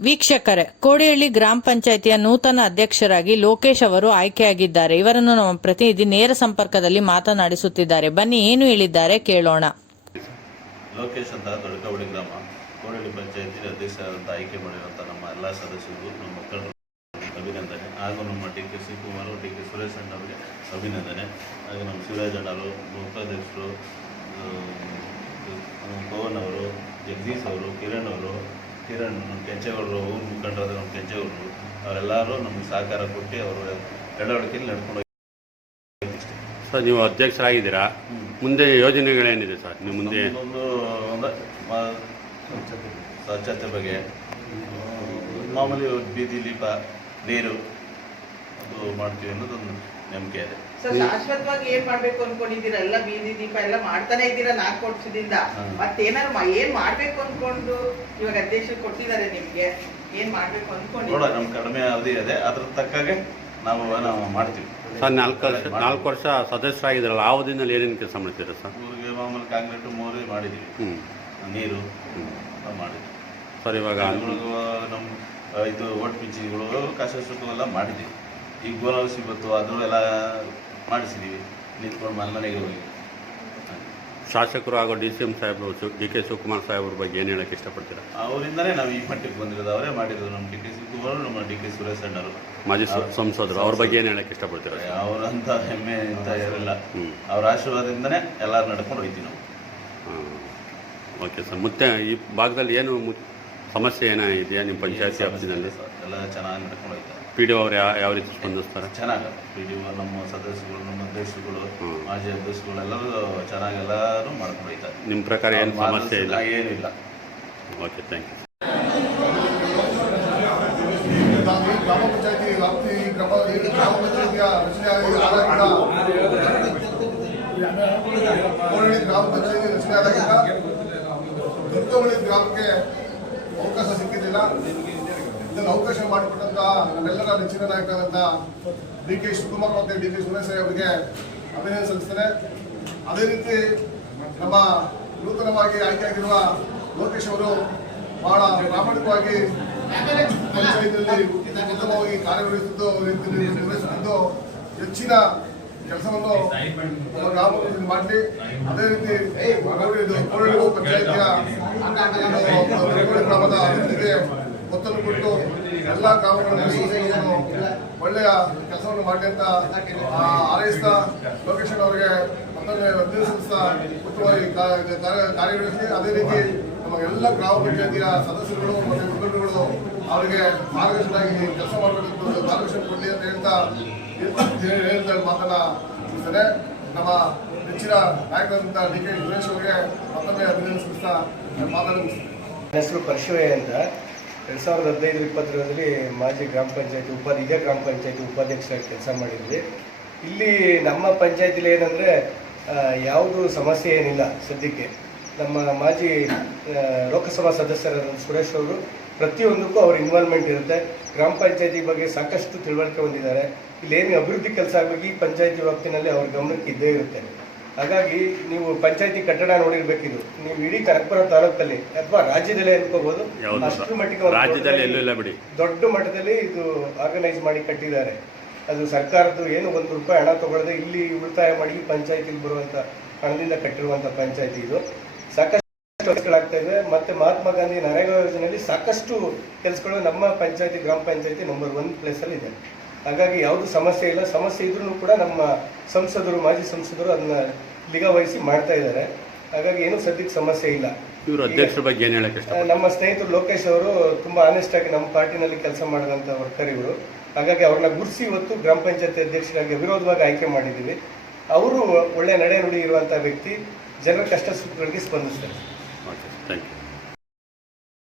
ವೀಕ್ಷಕರೇ ಕೋಡಿಹಳ್ಳಿ ಗ್ರಾಮ ಪಂಚಾಯಿತಿಯ ನೂತನ ಅಧ್ಯಕ್ಷರಾಗಿ ಲೋಕೇಶ್ ಅವರು ಆಯ್ಕೆಯಾಗಿದ್ದಾರೆ. ಇವರನ್ನು ನಮ್ಮ ಪ್ರತಿನಿಧಿ ನೇರ ಸಂಪರ್ಕದಲ್ಲಿ ಮಾತನಾಡಿಸುತ್ತಿದ್ದಾರೆ. ಬನ್ನಿ ಏನು ಹೇಳಿದ್ದಾರೆ ಕೇಳೋಣ. ಲೋಕೇಶ್ ಅಂತ ದೊಡ್ಡಕವಡಿ ಗ್ರಾಮ. ಕೋಡಿಹಳ್ಳಿ ಪಂಚಾಯತಿ ಅಧ್ಯಕ್ಷರಾದಂಥ ಆಯ್ಕೆ ಮಾಡಿರುವಂಥ ನಮ್ಮ ಎಲ್ಲ ಸದಸ್ಯರು ನಮ್ಮ ಮಕ್ಕಳು ಅಭಿನಂದನೆ. ಹಾಗೂ ನಮ್ಮ D K Kumar D K Suresh ಅಣ್ಣ ಅವರಿಗೆ ಅಭಿನಂದನೆ. ಹಾಗೆ ನಮ್ಮ ಶಿವರಾಜ್ ಅಣ್ಣ ಅವರು ಉಪಾಧ್ಯಕ್ಷರು ಆ, ಪವನ್ ಅವರು ಜಗದೀಶ್ ಅವರು ಕಿರಣ್ ಅವರು ಕಿರಣ್ ನಮ್ಮ ಕೆಂಚೇಗೌಡರು ಊರು ಮುಖಂಡರಾದ ನಮ್ಮ ಕೆಂಚೇಗೌಡರು ಅವರೆಲ್ಲರೂ ನಮಗೆ ಸಹಕಾರ ಕೊಟ್ಟು ಅವರು ನಡವಳಿಕೆಯಲ್ಲಿ ನಡ್ಕೊಂಡು ಸರ್ ನೀವು ಅಧ್ಯಕ್ಷರಾಗಿದ್ದೀರಾ. ಮುಂದೆ ಯೋಜನೆಗಳೇನಿದೆ ಸರ್? ನಿಮ್ಮ ಮುಂದೆ ಒಂದು ಸ್ವಚ್ಛತೆ ಬಗ್ಗೆ ಮಾಮೂಲಿ ಬೀದಿ ದೀಪ ನೀರು ಅದು ಮಾಡ್ತೀವಿ ಅನ್ನೋದೊಂದು ನಂಬಿಕೆ ಇದೆ ಸರ್ ಶಾಶ್ವತವಾಗಿ ಏನ್ ಮಾಡ್ಬೇಕು ಅನ್ಕೊಂಡಿದ್ದೀರಾ? ಎಲ್ಲ ಬೀದಿ ದೀಪ ಎಲ್ಲ ಮಾಡ್ತಾನೆ ಇದ್ದೀರಾ ನಾಲ್ಕು ವರ್ಷದಿಂದ? ಮತ್ತೇನಾರು ಏನ್ ಮಾಡ್ಬೇಕು ಅನ್ಕೊಂಡು ಇವಾಗ ಅಧ್ಯಕ್ಷರು ಕೊಟ್ಟಿದ್ದಾರೆ ನಿಮ್ಗೆ? ಏನ್ ಮಾಡ್ಬೇಕು ನೋಡ ಅನ್ಕೊಂಡಿದ್ದೀರಾ ನಮ್ ಕಡಿಮೆ ಅವಧಿ ಇದೆ. ಅದ್ರ ತಕ್ಕಾಗೆ ನಾವು ನಾವು ಮಾಡ್ತೀವಿ. ಸರ್ ನಾಲ್ಕು ವರ್ಷ ನಾಲ್ಕು ವರ್ಷ ಸದಸ್ಯರಾಗಿದ್ರಲ್ಲ ಆ ಅವಧಿನಲ್ಲಿ ಏನೇನು ಕೆಲಸ ಮಾಡ್ತೀರಾ ಸರ್? ಊರಿಗೆ ಮಾಮೂಲಿ ಕಾಂಕ್ರೀಟ್ ಮೋರಿ ಮಾಡಿದ್ದೀವಿ. ಹ್ಞೂ ನೀರು ಹ್ಞೂ ಮಾಡಿದ್ವಿ ಸರ್ ಇವಾಗ ನಮ್ಮ ಇದು ಓಟ್ ಪಿಂಚಿಗಳು ಕಸ ಸುಖ ಎಲ್ಲ ಮಾಡಿದ್ದೀವಿ. ಈಗ ಗೋನೌಸ್ ಇವತ್ತು ಅದು ಎಲ್ಲ ಮಾಡಿಸಿದ್ದೀವಿ ನಿಂತ್ಕೊಂಡು ಮನೆ ಮನೆಗೆ ಹೋಗಿ. ಶಾಸಕರು ಹಾಗೂ ಡಿ ಸಿ ಎಂ ಸಾಹೇಬರು ಡಿ ಕೆ ಶಿವಕುಮಾರ್ ಸಾಹೇಬ್ರ ಬಗ್ಗೆ ಏನು ಹೇಳಕ್ಕೆ ಇಷ್ಟಪಡ್ತೀರಾ? ಅವರಿಂದಲೇ ನಾವು ಈ ಮಟ್ಟಿಗೆ ಬಂದಿರೋದು. ಅವರೇ ಮಾಡಿರೋದು ನಮ್ಮ ಡಿ ಕೆ ಶಿವಕುಮಾರ್ ನಮ್ಮ ಡಿ ಕೆ ಸುರೇಶ್ ಅಣ್ಣರು ಮಾಜಿ ಸಂಸದರು. ಅವ್ರ ಬಗ್ಗೆ ಏನು ಹೇಳಕ್ಕೆ ಇಷ್ಟಪಡ್ತೀರಾ? ಅವರಂತ ಹೆಮ್ಮೆ ಅಂತ ಇರಲ್ಲ ಹ್ಞೂ ಅವ್ರ ಆಶೀರ್ವಾದದಿಂದನೇ ಎಲ್ಲರೂ ನಡ್ಕೊಂಡು ಹೋಯ್ತೀವಿ ನಾವು. Okay sir. ಮತ್ತೆ ಈ ಭಾಗದಲ್ಲಿ ಏನು ಸಮಸ್ಯೆ ಏನಾಗಿದೆಯಾ ನಿಮ್ಮ ಪಂಚಾಯತಿ ಆಫೀಸಿನಲ್ಲಿ ಎಲ್ಲ ಚೆನ್ನಾಗಿ ನಡ್ಕೊಂಡು ಪಿ ಡಿ ಅವ್ರು ಯಾವ ಯಾವ ರೀತಿ ಸ್ಪಂದಿಸ್ತಾರೆ? ಚೆನ್ನಾಗಿ ಪಿ ಡಿ ನಮ್ಮ ಸದಸ್ಯಗಳು ನಮ್ಮ ಅಧ್ಯಕ್ಷರುಗಳು. ಮಾಜಿ ಅಧ್ಯಕ್ಷರುಗಳೆಲ್ಲರೂ ಚೆನ್ನಾಗಿ ಎಲ್ಲರೂ ಮಾಡ್ಕೊಂಡು ಹೋಯ್ತಾರೆ ನಿಮ್ಮ ಪ್ರಕಾರ ಏನು ಸಮಸ್ಯೆ ಇಲ್ಲ? ಏನಿಲ್ಲ. Okay thank you. ಗ್ರಾಮ ಪಂಚಾಯತಿ ವ್ಯಾಪ್ತಿ ಗ್ರಾಮ ಗ್ರಾಮ ಪಂಚಾಯತಿಯ ರಚನೆ ಆದಾಗಿಂದ ಕೋರಳಿ ಗ್ರಾಮ ಪಂಚಾಯತಿ ರಚನೆ ಆದಾಗಿಂದ ಗ್ರಾಮಕ್ಕೆ ಅವಕಾಶ ಸಿಕ್ಕಿದ್ದಿಲ್ಲ. ಇದನ್ನು ಅವಕಾಶ ಮಾಡಿಕೊಟ್ಟಂತ ನಮ್ಮೆಲ್ಲರ ನೆಚ್ಚಿನ ನಾಯಕರಾದಂಥ ಡಿ ಕೆ ಶಿವಕುಮಾರ್ ಮತ್ತು ಡಿ ಕೆ ಸುರೇಶ್ ಅವರಿಗೆ ಅಭಿನಂದನೆ ಸಲ್ಲಿಸ್ತಾರೆ ಅದೇ ರೀತಿ ನಮ್ಮ ನೂತನವಾಗಿ ಆಯ್ಕೆಯಾಗಿರುವ ಲೋಕೇಶ್ ಅವರು ಬಹಳ ಪ್ರಾಮಾಣಿಕವಾಗಿ ಉತ್ತಮವಾಗಿ ಕಾರ್ಯನಿರ್ವಹಿಸಿದ್ದು ನಿರ್ವಹಿಸುತ್ತಿದ್ದು, ಹೆಚ್ಚಿನ ಕೆಲಸವನ್ನು ನಮ್ಮ ಗ್ರಾಮದಲ್ಲಿ ಮಾಡಲಿ ಅದೇ ರೀತಿ ಇದು ಕೋರಳು ಪಂಚಾಯತಿಯ ಗ್ರಾಮದ ಅಭಿವೃದ್ಧಿಗೆ ಒತ್ತನ್ನು ಕೊಟ್ಟು ಎಲ್ಲ ಗ್ರಾಮಗಳಲ್ಲಿ ಒಳ್ಳೆಯ ಕೆಲಸವನ್ನು ಮಾಡಲಿ ಅಂತ ಆ, ಹಾರೈಸ್ತಾ ಲೋಕೇಶ್ ಅವರಿಗೆ ಮತ್ತೊಮ್ಮೆ ಅಭಿನಂದಿಸ್ತಾ ಉತ್ತಮವಾಗಿ ಕಾರ್ಯ- ಕಾರ್ಯನಿರ್ವಹಿಸಿ ಅದೇ ರೀತಿ ನಮ್ಮ ಎಲ್ಲ ಗ್ರಾಮ ಪಂಚಾಯತಿಯ ಸದಸ್ಯರುಗಳು ಮತ್ತು ಮುಖಂಡರುಗಳು ಅವರಿಗೆ ಮಾರ್ಗದರ್ಶನಾಗಿ ಕೆಲಸ ಮಾಡಬೇಕು ಮಾರ್ಗದರ್ಶನ ಕೊಡಲಿ ಅಂತ ಹೇಳ್ತಾ ಹೇಳ್ತಾ- ಮಾತನ್ನ ಮುಗಿಸ್ತೇನೆ ನಮ್ಮ ನೆಚ್ಚಿನ ನಾಯಕರಾದಂಥ ಡಿ ಕೆ ಸುರೇಶ್ ಅವರಿಗೆ ಮತ್ತೊಮ್ಮೆ ಮಾತನ್ನು ಮುಗಿಸ್ತೇನೆ ಹೆಸರು ಪರಶಿವಯ್ಯ ಅಂತ. ಎರಡು ಸಾವಿರದ ಹದಿನೈದು ಇಪ್ಪತ್ತರಲ್ಲಿ ಮಾಜಿ ಗ್ರಾಮ ಪಂಚಾಯತಿ ಉಪ ಇದೇ ಗ್ರಾಮ ಪಂಚಾಯತಿ ಉಪಾಧ್ಯಕ್ಷರಾಗಿ ಕೆಲಸ ಮಾಡಿದ್ವಿ. ಇಲ್ಲಿ ನಮ್ಮ ಪಂಚಾಯತಿಲಿ ಏನಂದರೆ ಯಾವುದು ಸಮಸ್ಯೆ ಏನಿಲ್ಲ ಸದ್ಯಕ್ಕೆ. ನಮ್ಮ ಮಾಜಿ ಲೋಕಸಭಾ ಸದಸ್ಯರಾದ ಸುರೇಶ್ ಅವರು ಪ್ರತಿಯೊಂದಕ್ಕೂ ಅವ್ರ ಇನ್ವಾಲ್ವ್ಮೆಂಟ್ ಇರುತ್ತೆ. ಗ್ರಾಮ ಪಂಚಾಯತಿ ಬಗ್ಗೆ ಸಾಕಷ್ಟು ತಿಳುವಳಿಕೆ ಹೊಂದಿದ್ದಾರೆ. ಇಲ್ಲೇನು ಅಭಿವೃದ್ಧಿ ಕೆಲಸ ಆಗಬೇಕು ಈ ಪಂಚಾಯತಿ ವ್ಯಾಪ್ತಿನಲ್ಲಿ ಅವ್ರ ಗಮನಕ್ಕೆ ಇದ್ದೇ ಇರುತ್ತೆ. ಹಾಗಾಗಿ ನೀವು ಪಂಚಾಯತಿ ಕಟ್ಟಡ ನೋಡಿರ್ಬೇಕಿದು. ನೀವು ಇಡೀ ಕನಕಪುರ ತಾಲೂಕಲ್ಲಿ ಅಥವಾ ರಾಜ್ಯದಲ್ಲೇ ಅನ್ಕೋಬಹುದು ಅಷ್ಟು ಮಟ್ಟಿಗೆ ದೊಡ್ಡ ಮಟ್ಟದಲ್ಲಿ ಇದು ಆರ್ಗನೈಸ್ ಮಾಡಿ ಕಟ್ಟಿದ್ದಾರೆ. ಅದು ಸರ್ಕಾರದ್ದು ಏನು ಒಂದು ರೂಪಾಯಿ ಹಣ ತಗೊಳ್ಳದೆ ಇಲ್ಲಿ ಉಳಿತಾಯ ಮಾಡಿ ಪಂಚಾಯತಿಗೆ ಬರುವಂತ ಹಣದಿಂದ ಕಟ್ಟಿರುವಂತ ಪಂಚಾಯತಿ ಇದು. ಸಾಕಷ್ಟು ಕೆಲಸಗಳಾಗ್ತಾ ಇದೆ ಮತ್ತೆ ಮಹಾತ್ಮ ಗಾಂಧಿ ನರೇಗಾ ಯೋಜನೆಯಲ್ಲಿ ಸಾಕಷ್ಟು ಕೆಲಸಗಳು ನಮ್ಮ ಪಂಚಾಯತಿ ಗ್ರಾಮ ಪಂಚಾಯತಿ ನಂಬರ್ ಒನ್ ಪ್ಲೇಸ್ ಅಲ್ಲಿ ಇದೆ. ಹಾಗಾಗಿ ಯಾವುದು ಸಮಸ್ಯೆ ಇಲ್ಲ. ಸಮಸ್ಯೆ ಇದ್ರೂ ಕೂಡ ನಮ್ಮ ಸಂಸದರು ಮಾಜಿ ಸಂಸದರು ಅದನ್ನ ನಿಗಾ ವಹಿಸಿ ಮಾಡ್ತಾ ಇದ್ದಾರೆ. ಹಾಗಾಗಿ ಏನು ಸದ್ಯಕ್ಕೆ ಸಮಸ್ಯೆ ಇಲ್ಲ. ಇವರು ಅಧ್ಯಕ್ಷರ ಬಗ್ಗೆ ಏನು ಹೇಳಕ್ಕೆ ಇಷ್ಟ ನಮ್ಮ ಸ್ನೇಹಿತರು ಲೋಕೇಶ್ ಅವರು ತುಂಬಾ ಆನೆಸ್ಟ್ ಆಗಿ ನಮ್ಮ ಪಾರ್ಟಿನಲ್ಲಿ ಕೆಲಸ ಮಾಡಿದಂತ ವರ್ಕರ್ ಇವರು. ಹಾಗಾಗಿ ಅವ್ರನ್ನ ಗುರ್ಸಿ ಇವತ್ತು ಗ್ರಾಮ ಪಂಚಾಯತ್ ಅಧ್ಯಕ್ಷರಾಗಿ ವಿರೋಧವಾಗಿ ಆಯ್ಕೆ ಮಾಡಿದ್ದೀವಿ. ಅವರು ಒಳ್ಳೆ ನಡೆ ನುಡಿ ಇರುವಂತಹ ವ್ಯಕ್ತಿ. ಜನರ ಕಷ್ಟ ಸುಖಗಳಿಗೆ ಸ್ಪಂದಿಸ್ತಾರೆ ಓಕೆ ಥ್ಯಾಂಕ್ ಯು